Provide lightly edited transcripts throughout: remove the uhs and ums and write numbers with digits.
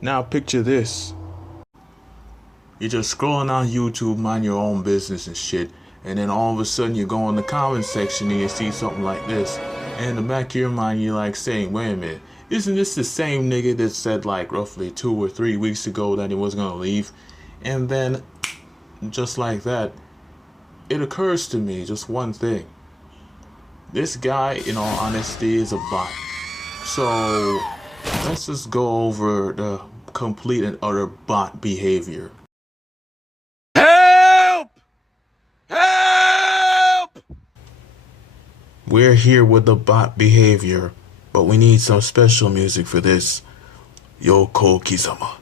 Now picture this. You're just scrolling on YouTube, mind your own business and shit, and then all of a sudden you go in the comment section and you see something like this. And in the back of your mind you're like saying, wait a minute, isn't this the same nigga that said like roughly 2 or 3 weeks ago that he was gonna leave? And then, just like that, it occurs to me just one thing. This guy, in all honesty, is a bot. So, let's just go over the complete and utter bot behavior. Help! Help! We're here with the bot behavior, but we need some special music for this. Yoko Kizama.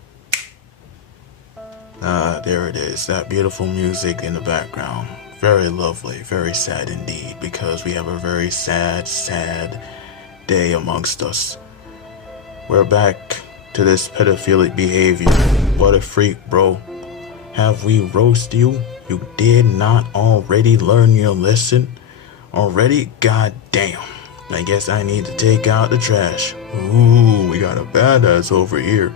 There it is, that beautiful music in the background. Very lovely, very sad indeed, because we have a very sad, sad day amongst us. We're back to this pedophilic behavior. What a freak, bro. Have we roasted you? You did not already learn your lesson? Already? God damn. I guess I need to take out the trash. Ooh, we got a badass over here.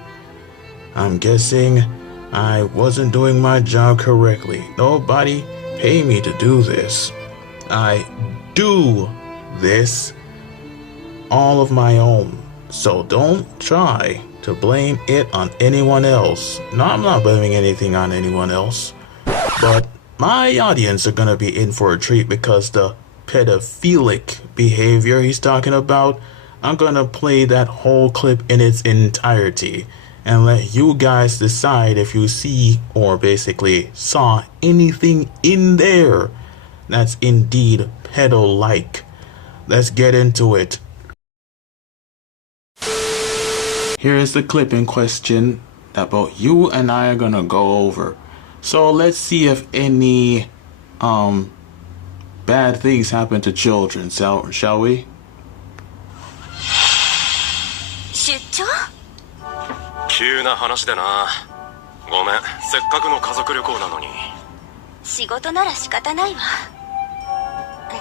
I'm guessing I wasn't doing my job correctly. Nobody pay me to do this. I do this all of my own. So don't try to blame it on anyone else. No, I'm not blaming anything on anyone else. But my audience are gonna be in for a treat because the pedophilic behavior he's talking about, I'm gonna play that whole clip in its entirety and let you guys decide if you see or basically saw anything in there that's indeed pedo-like. Let's get into it. Here is the clip in question that both you and I are gonna go over. So let's see if any bad things happen to children, shall we? 出張？急な話でな。ごめん、せっかくの家族旅行なのに。仕事なら仕方ないわ。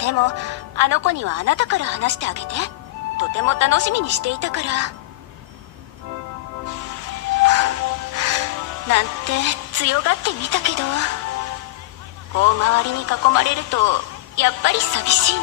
でもあの子にはあなたから話してあげて。とても楽しみにしていたから。なんて強がってみたけど、こう周りに囲まれるとやっぱり寂しいな。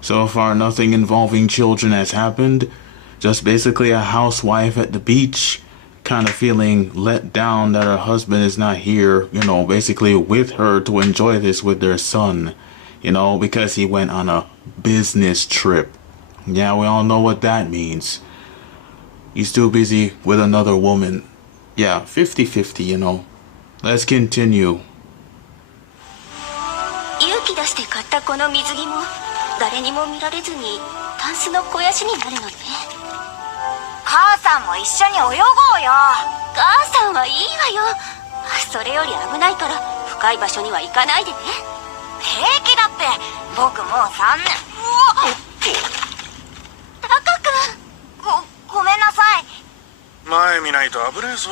So far nothing involving children has happened. Just basically a housewife at the beach, kind of feeling let down that her husband is not here, you know, basically with her to enjoy this with their son, you know, because he went on a business trip. Yeah, we all know what that means. He's too busy with another woman. Yeah, 50-50, you know. Let's continue. 勇気出して買ったこの水着も誰にも見られずにタンスの肥やしになるのね。母さんも一緒に泳ごうよ。母さんはいいわよ。それより危ないから深い場所には行かないでね。平気だって。僕もう3年。タカ君、ごめんなさい。前見ないと危ねえぞ。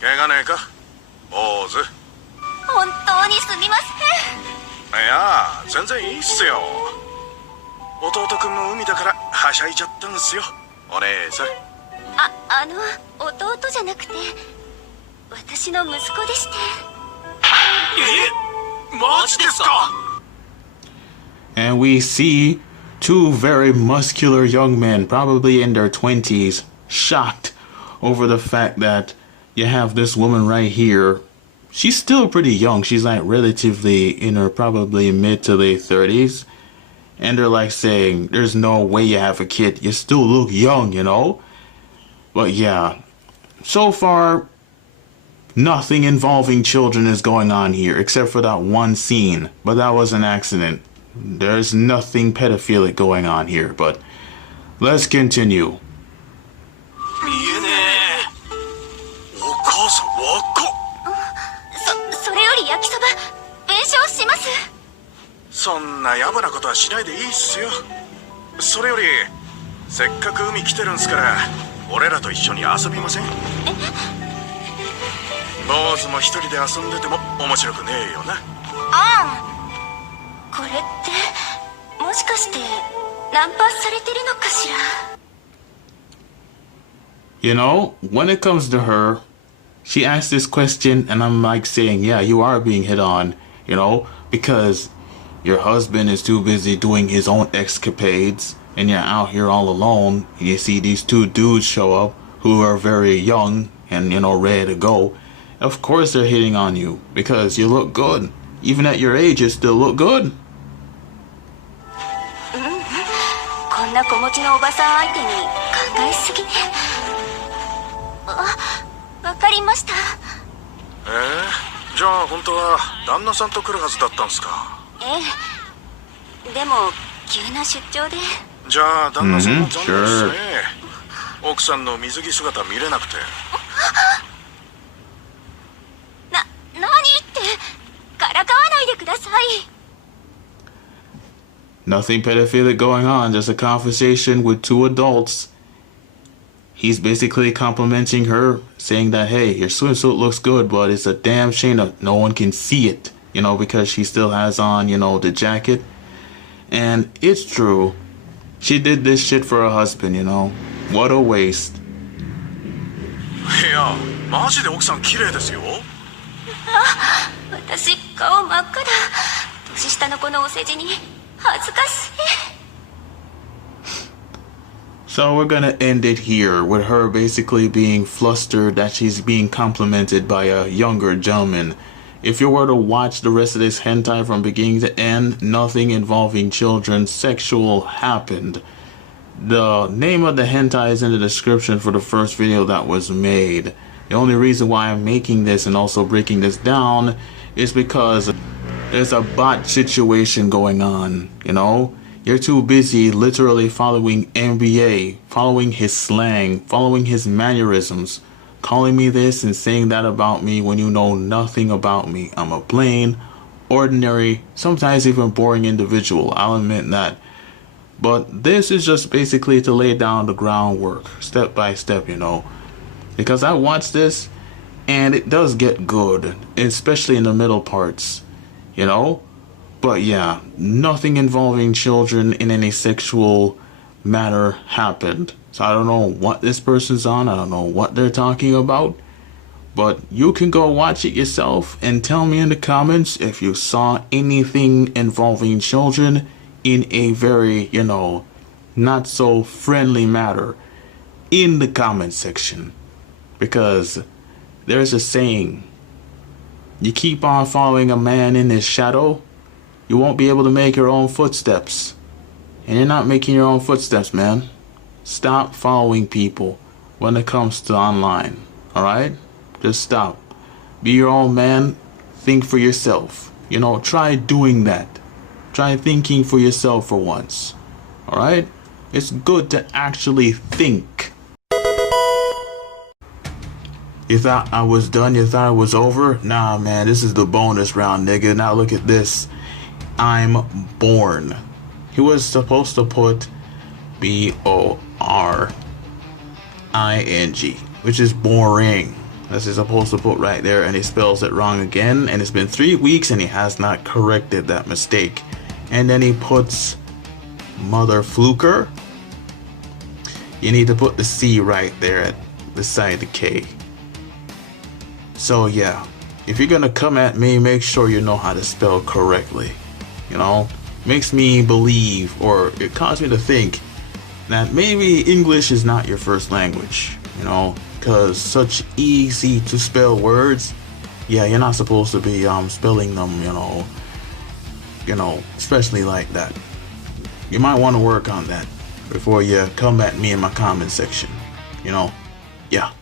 怪我ねえか、坊主。本当にすみません。いや、全然いいっすよ。弟くんも海だからはしゃいじゃったんすよ、お姉さん。弟じゃなくて私の息子でして。マジですか？ And we see two very muscular young men, probably in their 20s, shocked over the fact that you have this woman right here. She's still pretty young. She's like relatively in her probably mid to late 30s. And they're like saying, there's no way you have a kid. You still look young, you know? But yeah, so far, nothing involving children is going on here, except for that one scene. But that was an accident. There's nothing pedophilic going on here, but let's continue. 見えねえ。お母さん若っ。それより焼きそば弁償します。そんなやばなことはしないでいいっすよ。それよりせっかく海来てるんすから俺らと一緒に遊びません？坊主も一人で遊んでても面白くねえよな。これってもしかしてナンパされてるのかしら。You know, when it comes to her, she asked this question and I'm like saying, yeah, you are being hit on, you know, because your husband is too busy doing his own escapades and you're out here all alone. You see these two dudes show up who are very young and, you know, ready to go. Of course they're hitting on you because you look good. Even at your age, you still look good. こんな子持ちのおばさん相手に考えすぎね。わかりました。じゃあ本当は旦那さんと来るはずだったんすか。ええ。でも急な出張で。じゃあ旦那さんも残念ですね。奥さんの水着姿見れなくて。何ってからかわないでください。Nothing pedophilic going on, just a conversation with two adults. He's basically complimenting her, saying that, hey, your swimsuit looks good, but it's a damn shame that no one can see it, you know, because she still has on, you know, the jacket. And it's true. She did this shit for her husband, you know. What a waste. いや、マジで奥さん綺麗ですよ。私顔真っ赤だ。年下の子のお世辞に恥ずかしい。So we're gonna end it here with her basically being flustered that she's being complimented by a younger gentleman. If you were to watch the rest of this hentai from beginning to end, nothing involving children sexual happened. The name of the hentai is in the description for the first video that was made. The only reason why I'm making this and also breaking this down is because there's a bot situation going on, you know? You're too busy literally following NBA, following his slang, following his mannerisms, calling me this and saying that about me when you know nothing about me. I'm a plain, ordinary, sometimes even boring individual. I'll admit that. But this is just basically to lay down the groundwork, step by step, you know. Because I watched this, and it does get good, especially in the middle parts, you know. But yeah, nothing involving children in any sexual matter happened. So I don't know what this person's on, I don't know what they're talking about. But you can go watch it yourself and tell me in the comments if you saw anything involving children in a very, you know, not so friendly matter in the comment section. Because there's a saying, you keep on following a man in his shadow, you won't be able to make your own footsteps. And you're not making your own footsteps, man. Stop following people when it comes to online. Alright? Just stop. Be your own man. Think for yourself. You know, try doing that. Try thinking for yourself for once. Alright? It's good to actually think. You thought I was done? You thought it was over? Nah, man, this is the bonus round, nigga. Now look at this. I'm born. He was supposed to put BORING, which is boring. That's he's supposed to put right there, and he spells it wrong again. And it's been 3 weeks, and he has not corrected that mistake. And then he puts mother fluker. You need to put the C right there at beside the K. So yeah, if you're gonna come at me, make sure you know how to spell correctly. You know, makes me believe, or it caused me to think that maybe English is not your first language. You know, because such easy to spell words, yeah, you're not supposed to be spelling them, you know, especially like that. You might want to work on that before you come at me in my comment section. You know, yeah.